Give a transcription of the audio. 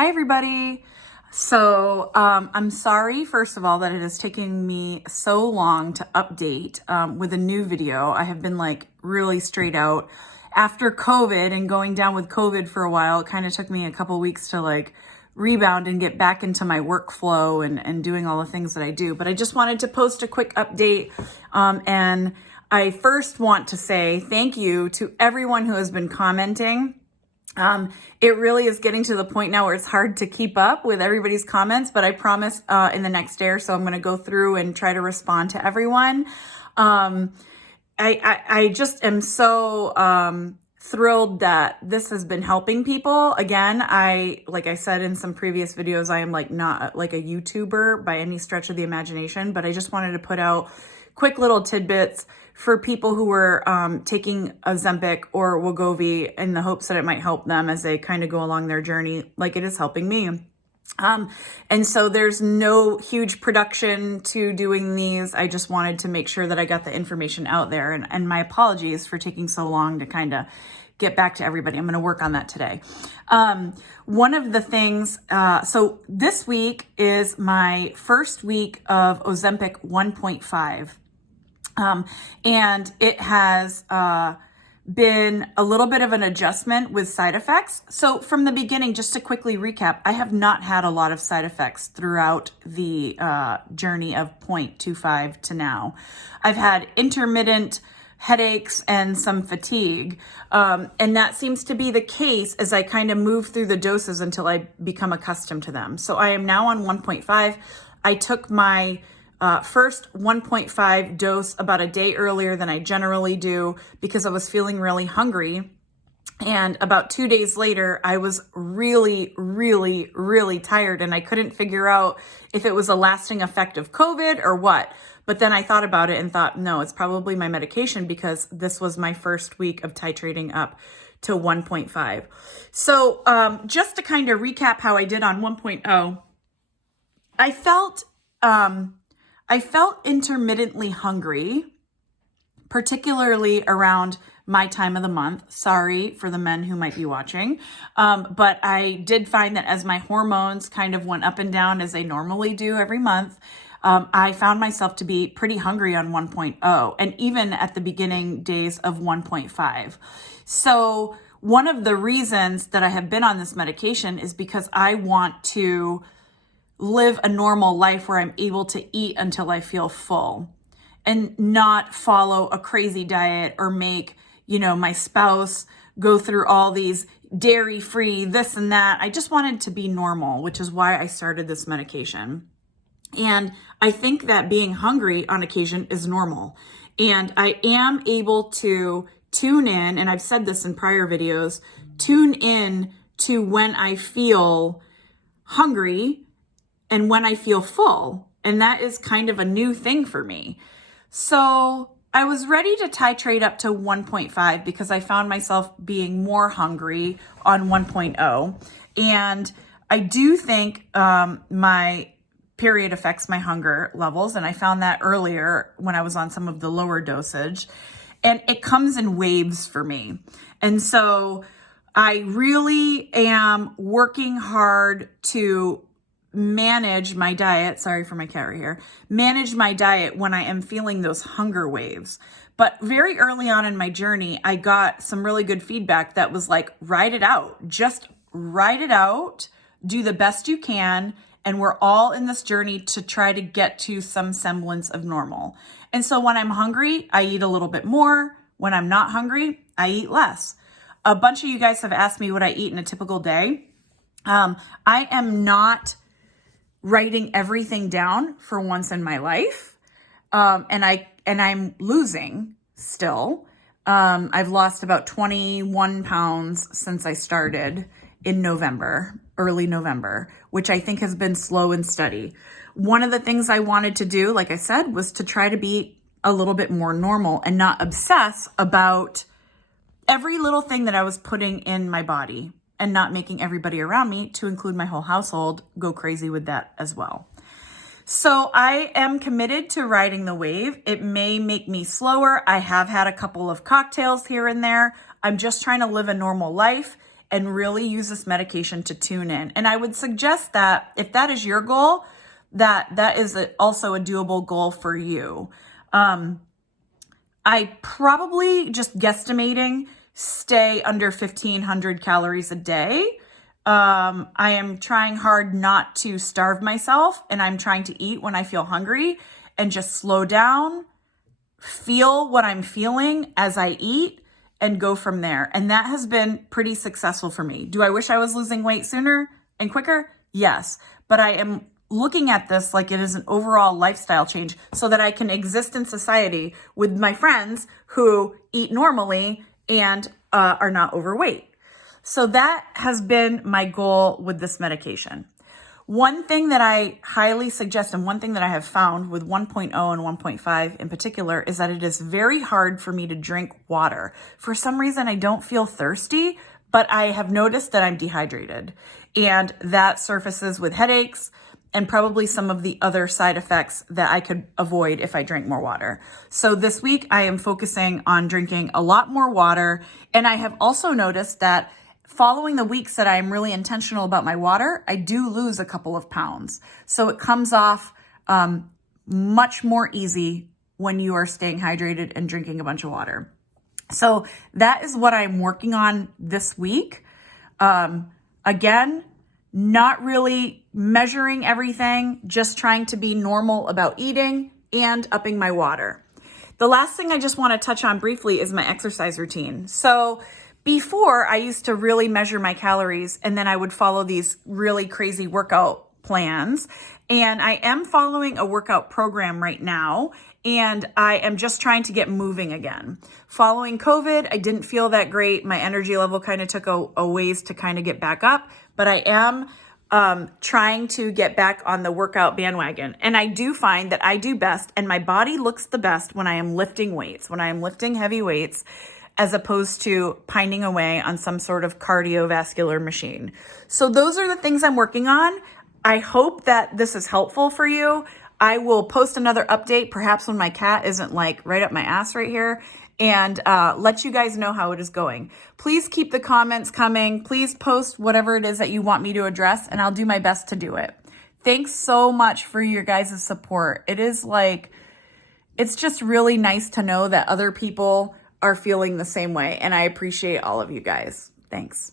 Hi, everybody. So I'm sorry, first of all, that it is taking me so long to update with a new video. I have been like really straight out after COVID and going down with COVID for a while. It kind of took me a couple weeks to like rebound and get back into my workflow and doing all the things that I do. But I just wanted to post a quick update. And I first want to say thank you to everyone who has been commenting. It really is getting to the point now where it's hard to keep up with everybody's comments, but I promise in the next day or so, I'm going to go through and try to respond to everyone. I just am so thrilled that this has been helping people. Again, like I said in some previous videos, I am like not like a YouTuber by any stretch of the imagination, but I just wanted to put out quick little tidbits for people who were taking Ozempic or Wegovy in the hopes that it might help them as they kind of go along their journey like it is helping me. And so there's no huge production to doing these. I just wanted to make sure that I got the information out there, and my apologies for taking so long to kind of get back to everybody. I'm going to work on that today. One of the things, so this week is my first week of Ozempic 1.5. And it has been a little bit of an adjustment with side effects. So from the beginning, just to quickly recap, I have not had a lot of side effects throughout the journey of 0.25 to now. I've had intermittent headaches and some fatigue. And that seems to be the case as I kind of move through the doses until I become accustomed to them. So I am now on 1.5. I took my first 1.5 dose about a day earlier than I generally do because I was feeling really hungry. And about 2 days later, I was really, really, really tired, and I couldn't figure out if it was a lasting effect of COVID or what. But then I thought about it and thought, no, it's probably my medication because this was my first week of titrating up to 1.5. So just to kind of recap how I did on 1.0, I felt intermittently hungry, particularly around my time of the month. Sorry for the men who might be watching. But I did find that as my hormones kind of went up and down as they normally do every month, I found myself to be pretty hungry on 1.0 and even at the beginning days of 1.5. So one of the reasons that I have been on this medication is because I want to live a normal life where I'm able to eat until I feel full and not follow a crazy diet or make, my spouse go through all these dairy-free this and that. I just wanted to be normal, which is why I started this medication. And I think that being hungry on occasion is normal. And I am able to tune in, and I've said this in prior videos, tune in to when I feel hungry and when I feel full. And that is kind of a new thing for me. So I was ready to titrate up to 1.5 because I found myself being more hungry on 1.0. And I do think my period affects my hunger levels. And I found that earlier when I was on some of the lower dosage. And it comes in waves for me. And so I really am working hard to manage my diet. Sorry for my cat right here. Manage my diet when I am feeling those hunger waves. But very early on in my journey, I got some really good feedback that was like, ride it out. Just ride it out. Do the best you can. And we're all in this journey to try to get to some semblance of normal. And so when I'm hungry, I eat a little bit more. When I'm not hungry, I eat less. A bunch of you guys have asked me what I eat in a typical day. I am not writing everything down for once in my life. And I'm losing still. I've lost about 21 pounds since I started in early November, which I think has been slow and steady. One of the things I wanted to do, like I said, was to try to be a little bit more normal and not obsess about every little thing that I was putting in my body and not making everybody around me, to include my whole household, go crazy with that as well. So I am committed to riding the wave. It may make me slower. I have had a couple of cocktails here and there. I'm just trying to live a normal life. and really use this medication to tune in. And I would suggest that if that is your goal, that is also a doable goal for you. I probably, just guesstimating, stay under 1,500 calories a day. I am trying hard not to starve myself, and I'm trying to eat when I feel hungry and just slow down, feel what I'm feeling as I eat, and go from there. And that has been pretty successful for me. Do I wish I was losing weight sooner and quicker? Yes. But I am looking at this like it is an overall lifestyle change so that I can exist in society with my friends who eat normally and are not overweight. So that has been my goal with this medication. One thing that I highly suggest, and one thing that I have found with 1.0 and 1.5 in particular, is that it is very hard for me to drink water. For some reason, I don't feel thirsty, but I have noticed that I'm dehydrated. And that surfaces with headaches and probably some of the other side effects that I could avoid if I drank more water. So this week, I am focusing on drinking a lot more water. And I have also noticed that following the weeks that I'm really intentional about my water, I do lose a couple of pounds. So it comes off much more easy when you are staying hydrated and drinking a bunch of water. So that is what I'm working on this week. Again, not really measuring everything, just trying to be normal about eating and upping my water. The last thing I just want to touch on briefly is my exercise routine. So before, I used to really measure my calories, and then I would follow these really crazy workout plans. And I am following a workout program right now, and I am just trying to get moving again. Following COVID, I didn't feel that great. My energy level kind of took a ways to kind of get back up, but I am trying to get back on the workout bandwagon. And I do find that I do best, and my body looks the best when I am lifting weights, when I am lifting heavy weights, as opposed to pining away on some sort of cardiovascular machine. So those are the things I'm working on. I hope that this is helpful for you. I will post another update, perhaps when my cat isn't like right up my ass right here, and let you guys know how it is going. Please keep the comments coming. Please post whatever it is that you want me to address, and I'll do my best to do it. Thanks so much for your guys' support. It's just really nice to know that other people are feeling the same way, and I appreciate all of you guys. Thanks.